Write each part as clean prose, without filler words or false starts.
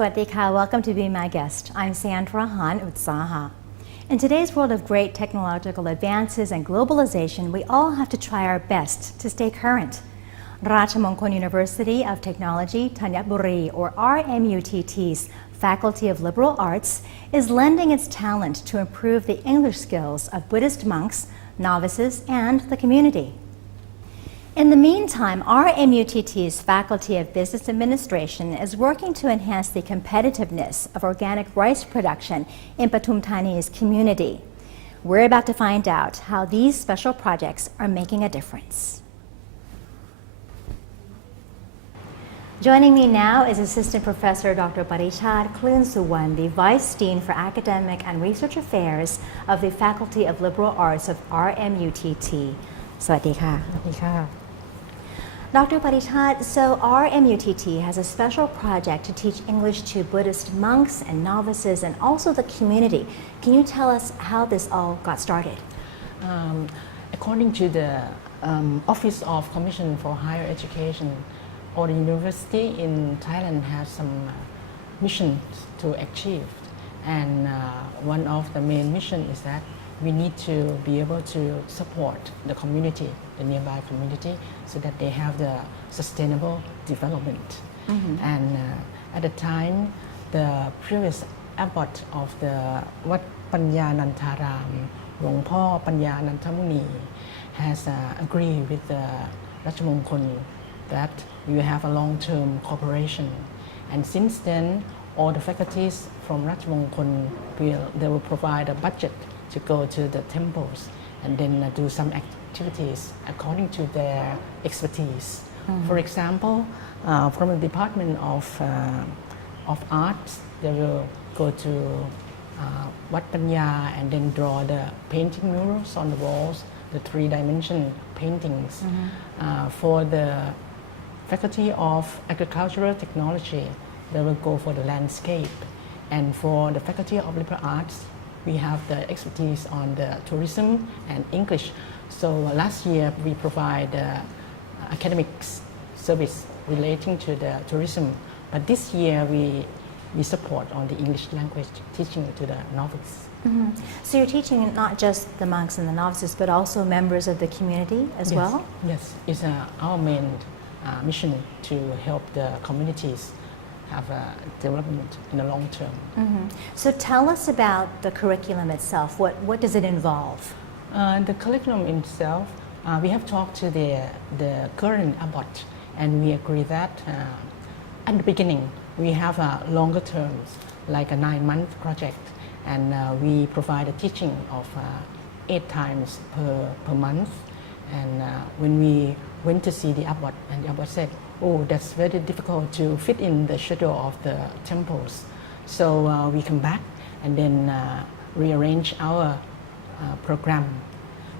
Swadika, welcome to Be My Guest. I'm Sandra Han Utsaha. In today's world of great technological advances and globalization, we all have to try our best to stay current. Ratchamongkol University of Technology, Thanyaburi, or RMUTT's Faculty of Liberal Arts, is lending its talent to improve the English skills of Buddhist monks, novices, and the community. In the meantime, RMUTT's Faculty of Business Administration is working to enhance the competitiveness of organic rice production in Pathum Thani's community. We're about to find out how these special projects are making a difference. Joining me now is Assistant Professor Dr. Parichat Kloon Suwan, the Vice Dean for Academic and Research Affairs of the Faculty of Liberal Arts of RMUTT. Swadika. Dr. Parichat, so RMUTT has a special project to teach English to Buddhist monks and novices and also the community. Can you tell us how this all got started? According to the Office of Commission for Higher Education, or the university in Thailand has some missions to achieve. And one of the main missions is that we need to be able to support the community, the nearby community, so that they have the sustainable development. And at the time, the previous abbot of the Wat Panyanantaram, Lwang Po Panyanantamuni, has agreed with the Ratchamongkol that we will have a long-term cooperation. And since then, all the faculties from Ratchamongkol will provide a budget to go to the temples and then do some activities according to their expertise. For example, from the Department of Arts, they will go to Wat Panya and then draw the painting murals on the walls, the three-dimension paintings. For the Faculty of Agricultural Technology, they will go for the landscape. And for the Faculty of Liberal Arts, we have the expertise on the tourism and English. So last year we provide academic service relating to the tourism. But this year we support on the English language teaching to the novices. So you're teaching not just the monks and the novices, but also members of the community as well? Yes, it's our main mission to help the communities have a development in the long term. So tell us about the curriculum itself. What does it involve? The curriculum itself, we have talked to the current abbot, and we agree that at the beginning we have longer terms, like a 9-month project, and we provide a teaching of 8 times per month. And when we went to see the abbot, and the abbot said, "Oh, that's very difficult to fit in the schedule of the temples." So we come back and then rearrange our program.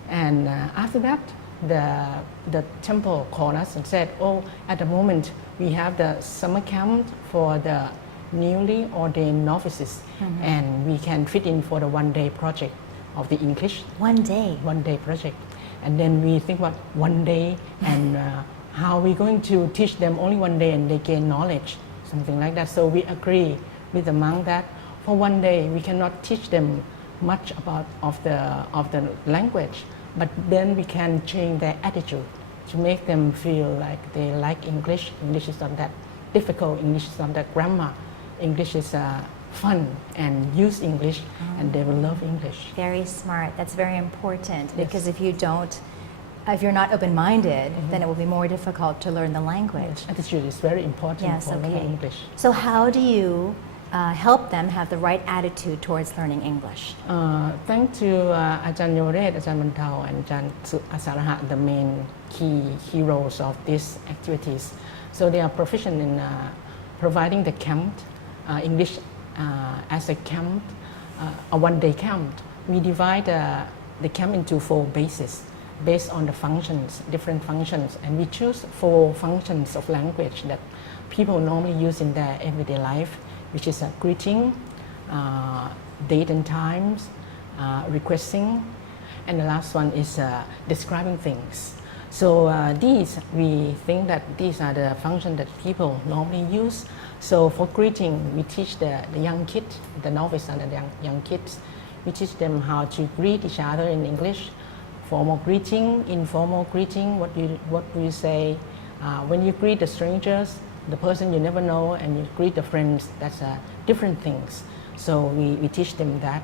And after that, the temple called us and said, "Oh, at the moment we have the summer camp for the newly ordained novices, and we can fit in for the one-day project of the English." One day project. And then we think about one day and how we're going to teach them only one day and they gain knowledge, something like that. So we agree with the monk that for one day we cannot teach them much of the language, but then we can change their attitude to make them feel like they like English. English is not that difficult. English is not that grammar. English is fun, and use English, and they will love English. Very smart. That's very important, because if you're not open-minded, then it will be more difficult to learn the language. Attitude is very important for learning English. So how do you help them have the right attitude towards learning English? Thanks to Ajahn Yoret, Ajahn Mantau, and Ajahn Asaraha, the main key heroes of these activities. So they are proficient in providing the camp, English as a camp, a one-day camp. We divide the camp into 4 bases based on the functions, different functions, and we choose 4 functions of language that people normally use in their everyday life, which is greeting, date and times, requesting, and the last one is describing things. So these, we think that these are the functions that people normally use. So for greeting, we teach the young kids, the novice and the young kids, we teach them how to greet each other in English. Formal greeting, informal greeting, what do you say? When you greet the strangers, the person you never know, and you greet the friends, that's different things. So we teach them that.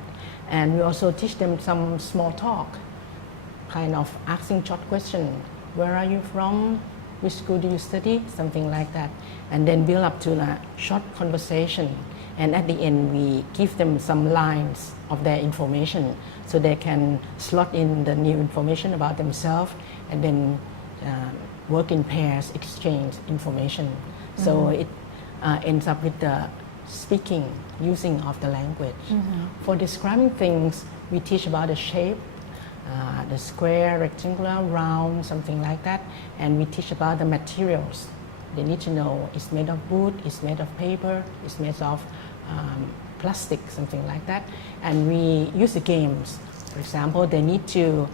And we also teach them some small talk, kind of asking short questions. Where are you from? Which school do you study? Something like that. And then build up to a short conversation. And at the end, we give them some lines of their information so they can slot in the new information about themselves and then work in pairs, exchange information. So it ends up with the speaking, using of the language. For describing things, we teach about the shape, the square, rectangular, round, something like that. And we teach about the materials. They need to know it's made of wood, it's made of paper, it's made of plastic, something like that. And we use the games. For example, they need to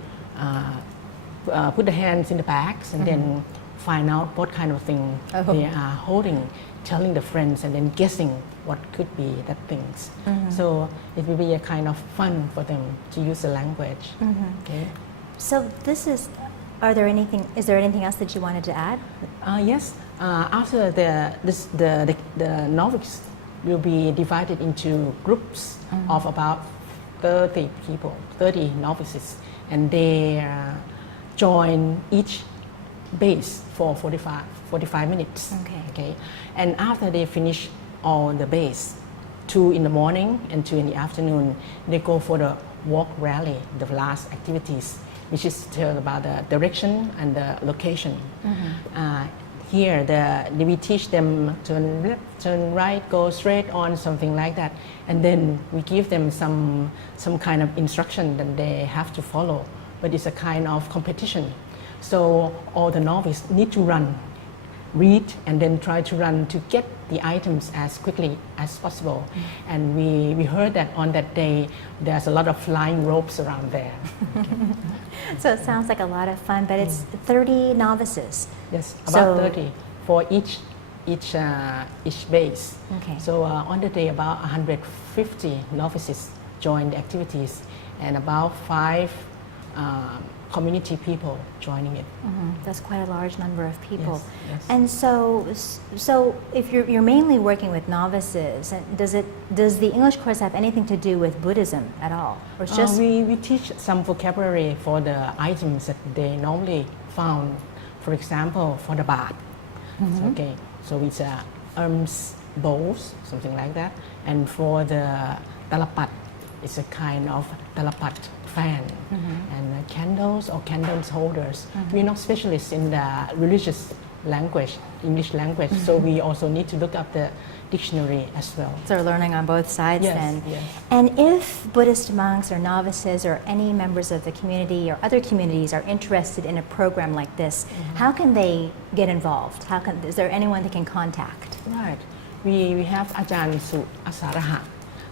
put the hands in the bags and then find out what kind of thing they are holding, telling the friends and then guessing what could be that things. So it will be a kind of fun for them to use the language. Okay. So this is, is there anything else that you wanted to add? Yes. After the novice will be divided into groups of about 30 people, 30 novices, and they join each base for 45 minutes. Okay. And after they finish all the base, 2 in the morning and 2 in the afternoon, they go for the walk rally, the last activities, which is tell about the direction and the location. Here, we teach them turn left, turn right, go straight on, something like that. And then we give them some kind of instruction that they have to follow. But it's a kind of competition. So all the novices need to run, read, and then try to run to get the items as quickly as possible. And we heard that on that day, there's a lot of flying ropes around there. So it sounds like a lot of fun, but it's 30 novices. Yes, about 30 for each base. Okay. So on the day, about 150 novices join the activities, and about 5 community people joining it. That's quite a large number of people. Yes. And so if you're mainly working with novices, does the English course have anything to do with Buddhism at all, or it's just we teach some vocabulary for the items that they normally found. For example, for the bath. Okay, so it's arms bowls, something like that. And for the talapat, it's a kind of talapat fan and candles or candles holders. We're not specialists in the religious language, English language, so we also need to look up the dictionary as well. So we're learning on both sides then. Yes. And if Buddhist monks or novices or any members of the community or other communities are interested in a program like this, how can they get involved? Is there anyone they can contact? Right. We have Ajahn Su Asaraha,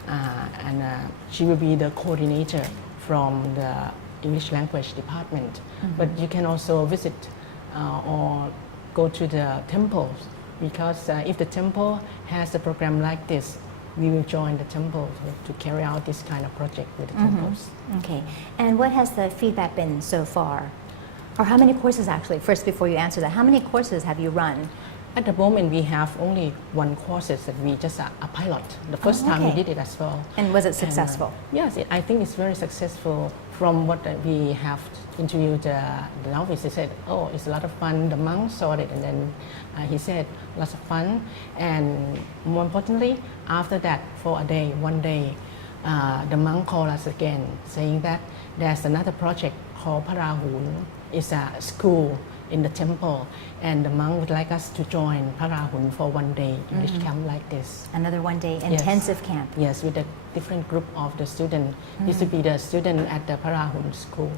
and she will be the coordinator from the English language department. But you can also visit or go to the temples, because if the temple has a program like this, we will join the temple to carry out this kind of project with the temples. Okay. And what has the feedback been so far? Or how many courses actually, first before you answer that, how many courses have you run? At the moment, we have only 1 course that we just a pilot. The first time we did it as well. And was it successful? Yes, I think it's very successful. From what we have interviewed the novice, he said, oh, it's a lot of fun. The monk saw it, and then he said, lots of fun. And more importantly, after that, for a day, 1 day, the monk called us again, saying that there's another project called Parahun. It's a school in the temple, and the monk would like us to join Parahun for 1 day English camp like this. Another 1 day intensive camp. Yes, with a different group of the students. This would be the student at the Parahun school.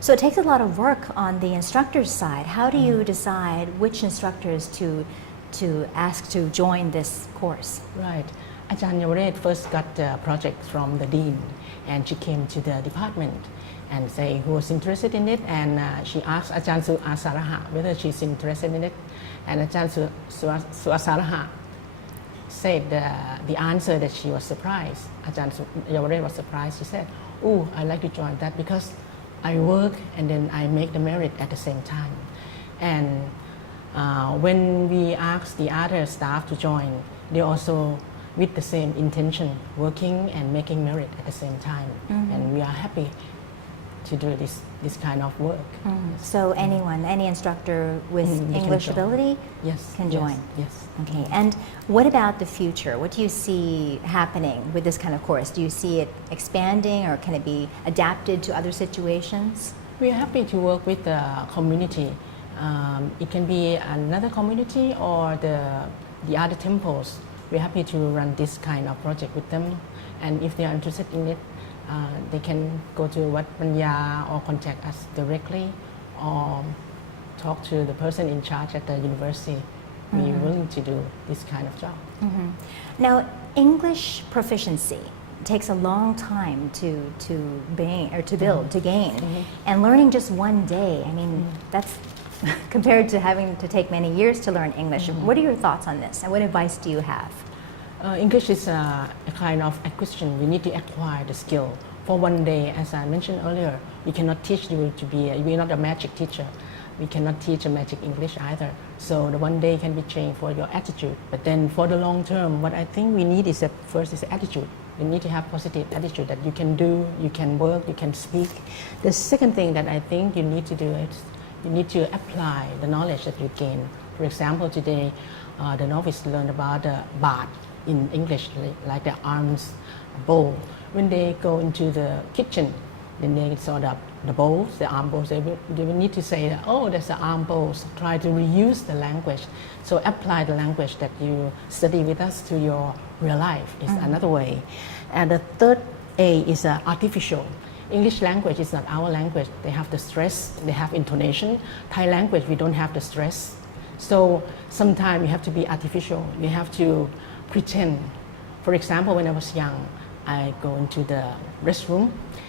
So it takes a lot of work on the instructor's side. How do you decide which instructors to ask to join this course? Right. Ajahn Yavaret first got the project from the dean, and she came to the department and say who was interested in it, and she asked Ajahn Suasaraha whether she's interested in it, and Ajahn Suasaraha said the answer that she was surprised. Ajahn Yavaret was surprised. She said, "Oh, I'd like to join that because I work and then I make the merit at the same time." And when we asked the other staff to join, they also with the same intention, working and making merit at the same time. And we are happy to do this kind of work. So anyone, any instructor with English ability can join? Yes. Okay, and what about the future? What do you see happening with this kind of course? Do you see it expanding, or can it be adapted to other situations? We are happy to work with the community. It can be another community or the other temples. We're happy to run this kind of project with them, and if they are interested in it, they can go to Wat Panya or contact us directly, or talk to the person in charge at the university. We're willing to do this kind of job. Now, English proficiency takes a long time to build, to gain, and learning just one day. I mean, that's compared to having to take many years to learn English. What are your thoughts on this, and what advice do you have? English is a kind of acquisition. We need to acquire the skill. For one day, as I mentioned earlier, we cannot teach you to be, we're not a magic teacher. We cannot teach a magic English either. So the one day can be changed for your attitude. But then for the long term, what I think we need is first is attitude. You need to have positive attitude that you can do, you can work, you can speak. The second thing that I think you need to do is you need to apply the knowledge that you gain. For example, today the novice learned about the bath in English, like the arms bowl. When they go into the kitchen, then they saw the bowls, the arm bowls. They will need to say, "Oh, there's the arm bowls." Try to reuse the language. So apply the language that you study with us to your real life is another way. And the third A is artificial. English language is not our language. They have the stress, they have intonation. Thai language, we don't have the stress. So sometimes you have to be artificial. You have to pretend. For example, when I was young, I go into the restroom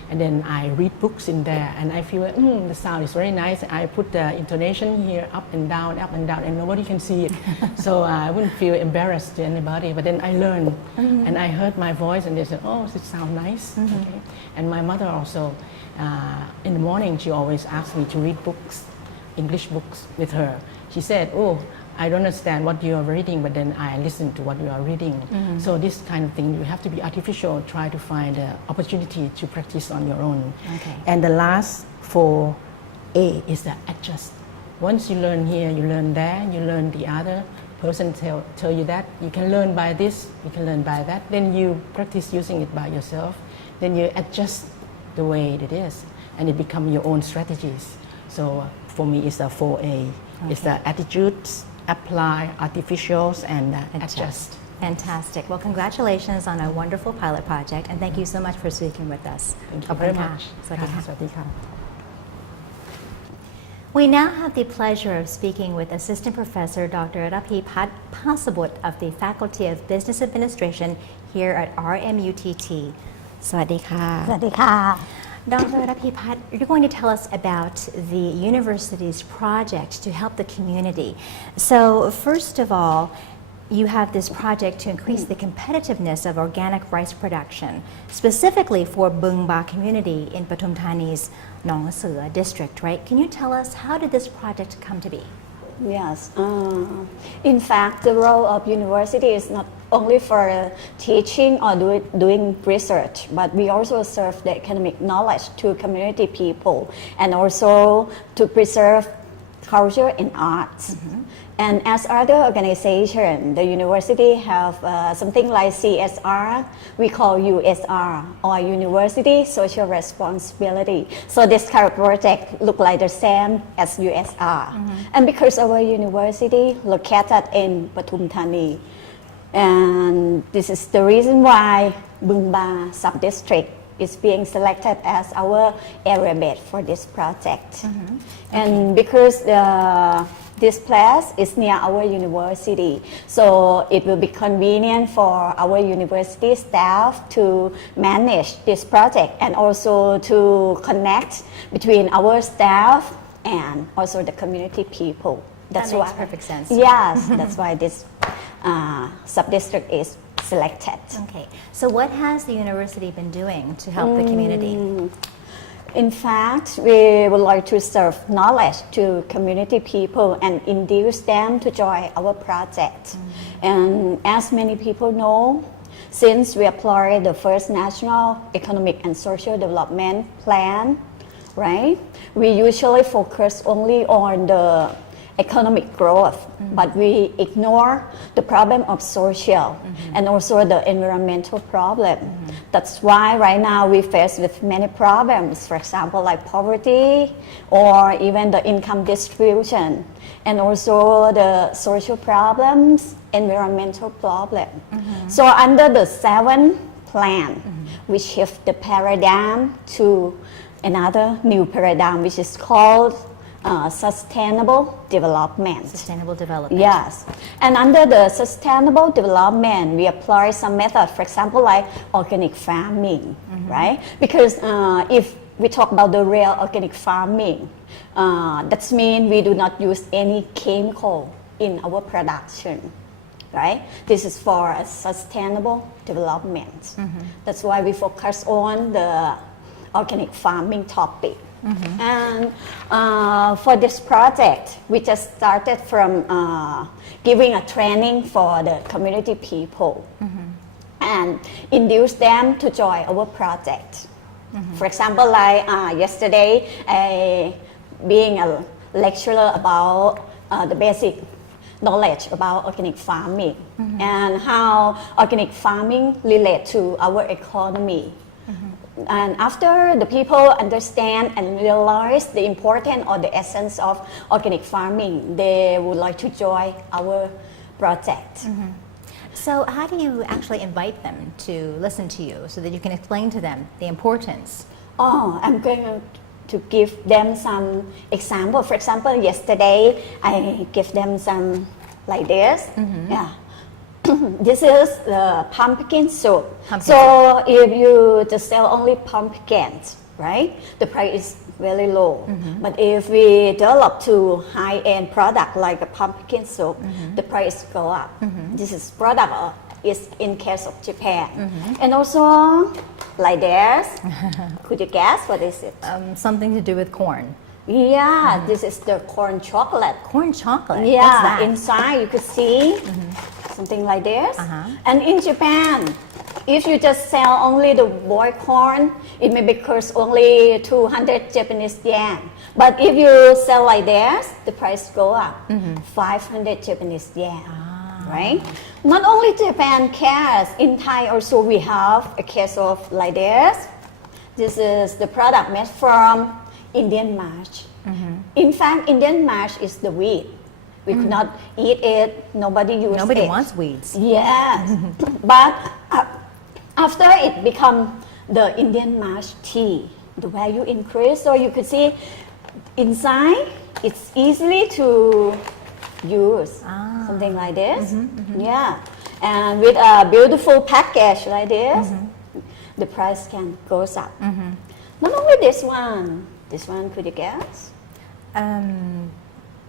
and then I read books in there, and I feel the sound is very nice. I put the intonation here up and down, and nobody can see it. So I wouldn't feel embarrassed to anybody. But then I learned, and I heard my voice, and they said, "Oh, it sounds nice." Okay. And my mother also, in the morning, she always asked me to read books, English books with her. She said, "Oh, I don't understand what you are reading, but then I listen to what you are reading." So this kind of thing, you have to be artificial, try to find an opportunity to practice on your own. Okay. And the last 4A is the adjust. Once you learn here, you learn there, you learn the other person tell you that, you can learn by this, you can learn by that, then you practice using it by yourself, then you adjust the way it is, and it becomes your own strategies. So for me, it's the 4A. It's the attitudes, apply, artificials, and adjust. Fantastic. Well, congratulations on a wonderful pilot project, and thank you so much for speaking with us. Thank you very much. สวัสดีค่ะ สวัสดีค่ะ We now have the pleasure of speaking with Assistant Professor Dr. Rapi Pasabut of the Faculty of Business Administration here at RMUTT. สวัสดีค่ะ สวัสดีค่ะ Dr. Rapipat, you're going to tell us about the university's project to help the community. So first of all, you have this project to increase the competitiveness of organic rice production, specifically for Bungba community in Pathum Thani's Nong Sua district, right? Can you tell us how did this project come to be? Yes. In fact, the role of university is not only for teaching or doing research, but we also serve the economic knowledge to community people, and also to preserve culture and arts. And as other organizations, the university have something like CSR, we call USR, or University Social Responsibility. So this kind of project look like the same as USR. And because our university located in Pathum Thani, and this is the reason why Bungba sub-district is being selected as our area base for this project. And because this place is near our university, so it will be convenient for our university staff to manage this project and also to connect between our staff and also the community people. That makes perfect sense. Yes, that's why this sub-district is selected. Okay, so what has the university been doing to help the community? In fact, we would like to serve knowledge to community people and induce them to join our project. And as many people know, since we applied the first National Economic and Social Development Plan, right? We usually focus only on the economic growth, but we ignore the problem of social and also the environmental problem. That's why right now we face with many problems, for example, like poverty or even the income distribution, and also the social problems, environmental problem. So under the 7th plan, we shift the paradigm to another new paradigm, which is called sustainable development. Sustainable development. Yes. And under the sustainable development, we apply some method, for example, like organic farming, right? Because if we talk about the real organic farming, that means we do not use any chemical in our production, right? This is for a sustainable development. That's why we focus on the organic farming topic. And for this project, we just started from giving a training for the community people and induce them to join our project. For example, like yesterday, being a lecturer about the basic knowledge about organic farming and how organic farming relate to our economy. And after the people understand and realize the importance or the essence of organic farming, they would like to join our project. So how do you actually invite them to listen to you so that you can explain to them the importance? Oh, I'm going to give them some example. For example, yesterday I give them some like this. Yeah. This is the pumpkin soup. So if you just sell only pumpkins, right, the price is very low. But if we develop to high-end product like a pumpkin soup, the price go up. This is product is in case of Japan. And also like this. Could you guess what is it? Something to do with corn. Yeah, this is the corn chocolate. Corn chocolate? Yeah, what's that? inside you could see something like this. And in Japan, if you just sell only the boiled corn, it may be cost only 200 Japanese yen. But if you sell like this, the price go up, 500 Japanese yen, right? Not only Japan cares, in Thai also we have a case of like this. This is the product made from Indian marsh. In fact, Indian marsh is the wheat. We could not eat it. Nobody uses it. Nobody wants weeds. Yes. But after it become the Indian marsh tea, the value increased. So you could see inside, it's easily to use. Something like this. Yeah. And with a beautiful package like this, the price can goes up. Not only this one. This one, could you guess?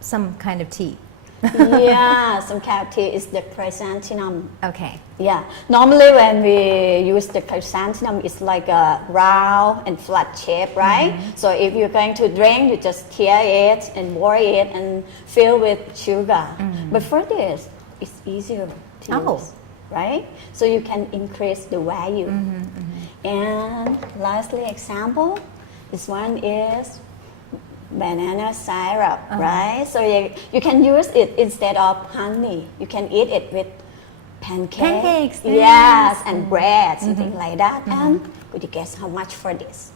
Some kind of tea. Yeah, some kind of tea is the chrysanthemum. Okay. Yeah, normally when we use the chrysanthemum, it's like a round and flat shape, right? So if you're going to drink, you just tear it and boil it and fill with sugar. But for this, it's easier to use, right? So you can increase the value. And lastly, example, this one is banana syrup, right? So you can use it instead of honey. You can eat it with pancakes. Yes, and bread, something like that. And could you guess how much for this?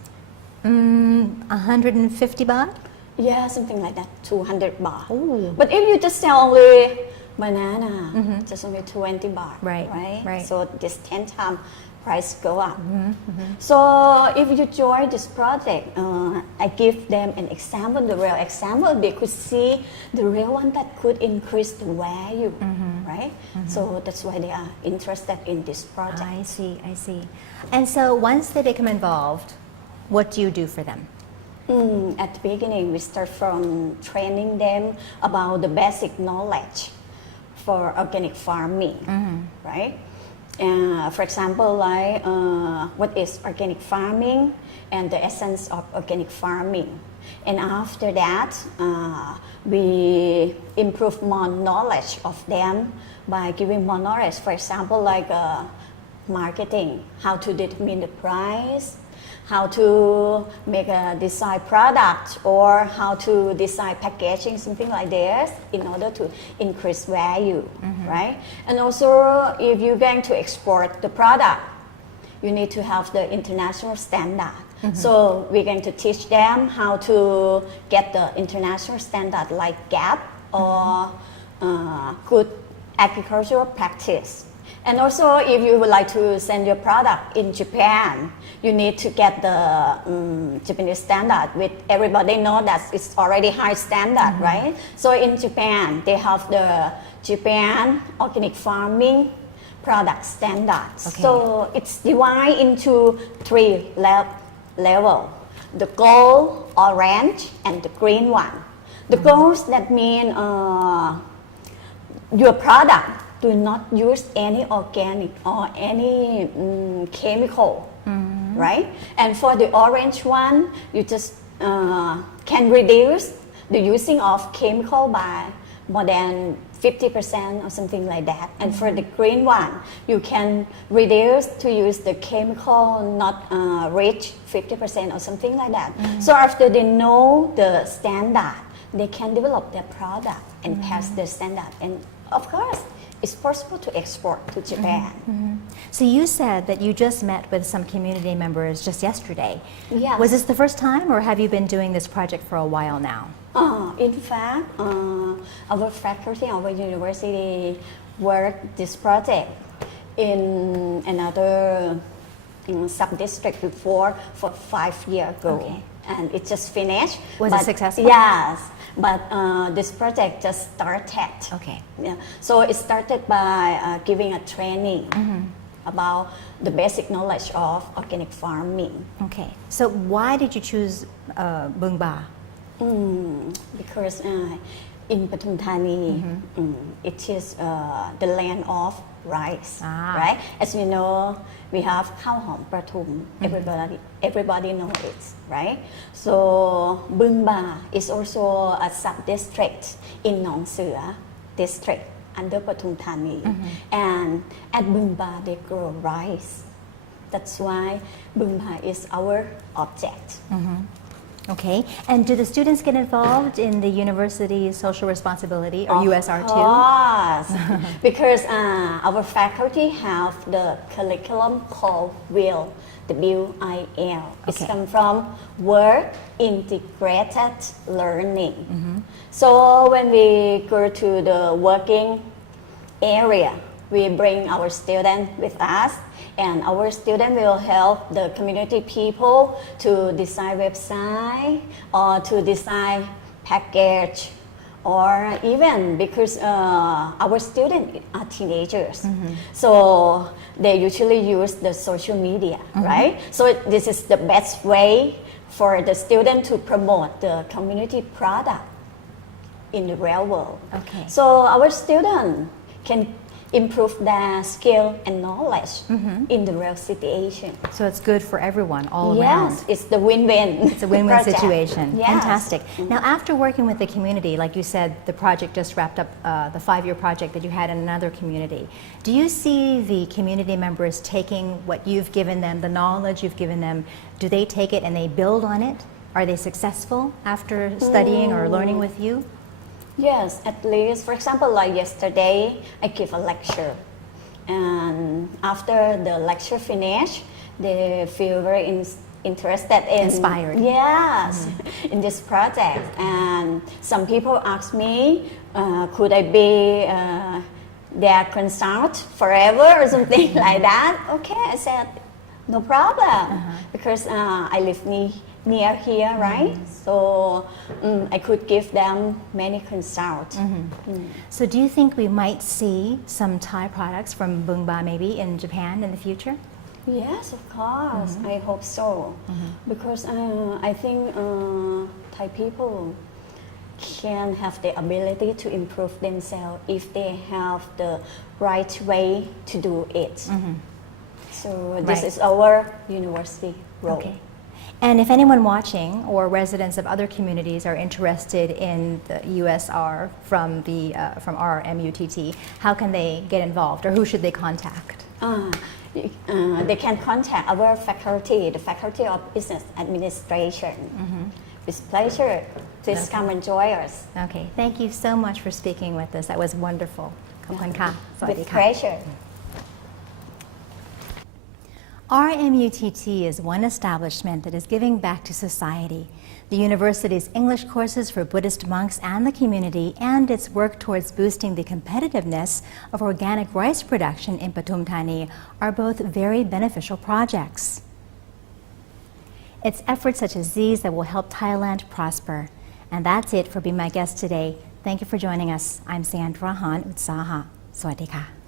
150 baht? Yeah, something like that, 200 baht. Ooh. But if you just sell only banana, just only 20 baht, right? So this 10 times price go up. So if you join this project, I give them an example, the real example. They could see the real one that could increase the value, right? So that's why they are interested in this project. I see, I see. And so once they become involved, what do you do for them? At the beginning, we start from training them about the basic knowledge for organic farming, right? For example, like what is organic farming and the essence of organic farming. And after that, we improve more knowledge of them by giving more knowledge. For example, like marketing, how to determine the price, how to make a design product, or how to design packaging, something like this, in order to increase value, right? And also, if you're going to export the product, you need to have the international standard. So we're going to teach them how to get the international standard like GAP or good agricultural practice. And also, if you would like to send your product in Japan, you need to get the Japanese standard, which everybody know that it's already high standard, right? So in Japan, they have the Japan Organic Farming Product Standards. Okay. So it's divided into 3 levels: the gold, orange, and the green one. The golds, that mean your product do not use any organic or any chemical, right? And for the orange one, you just can reduce the using of chemical by more than 50% or something like that. And for the green one, you can reduce to use the chemical not reach 50% or something like that. So after they know the standard, they can develop their product and pass the standard. And of course, it's possible to export to Japan. So you said that you just met with some community members just yesterday. Yes. Was this the first time, or have you been doing this project for a while now? In fact, our faculty, our university worked this project in another sub-district before for 5 years ago. Okay. And it just finished. Was it successful? Yes, but this project just started. Okay. Yeah. So it started by giving a training about the basic knowledge of organic farming. Okay. So why did you choose Bungba? Because in Pathum Thani, it is the land of rice, right? As you know, we have Khao Hom Prathum. Everybody knows it, right? So Bungba is also a sub-district in Nong Sua district under Pathum Thani. And at Bungba, they grow rice. That's why Bungba is our object. Okay. And do the students get involved in the university's social responsibility or USR too? Of course, because our faculty have the curriculum called WIL, W-I-L. It's come from Work Integrated Learning. So when we go to the working area, we bring our students with us, and our student will help the community people to design website or to design package, or even because our students are teenagers, so they usually use the social media, right? So this is the best way for the student to promote the community product in the real world. Okay. So our student can improve their skill and knowledge in the real situation. So it's good for everyone all around. Yes, it's the win-win. It's a win-win project. situation. Yes. Fantastic. Now, after working with the community, like you said, the project just wrapped up, the 5-year project that you had in another community. Do you see the community members taking what you've given them, the knowledge you've given them, do they take it and they build on it? Are they successful after studying or learning with you? Yes, at least. For example, like yesterday, I give a lecture. And after the lecture finish, they feel very interested in... Inspired. Yes, in this project. And some people ask me, could I be their consult forever or something like that. Okay, I said, no problem, because I live near here, right? So I could give them many consults. So do you think we might see some Thai products from Bungba maybe in Japan in the future? Yes, of course. I hope so. Because I think Thai people can have the ability to improve themselves if they have the right way to do it. So this Right. is our university role. Okay. And if anyone watching or residents of other communities are interested in the USR from RMUTT, how can they get involved or who should they contact? They can contact our faculty, the Faculty of Business Administration. With pleasure, please come and join us. Okay, thank you so much for speaking with us. That was wonderful. ขอบคุณค่ะ สวัสดี With ค่ะ pleasure. RMUTT is one establishment that is giving back to society. The university's English courses for Buddhist monks and the community, and its work towards boosting the competitiveness of organic rice production in Pathum Thani are both very beneficial projects. It's efforts such as these that will help Thailand prosper. And that's it for Be My Guest today. Thank you for joining us. I'm Sandra Han Utsaha. สวัสดีค่ะ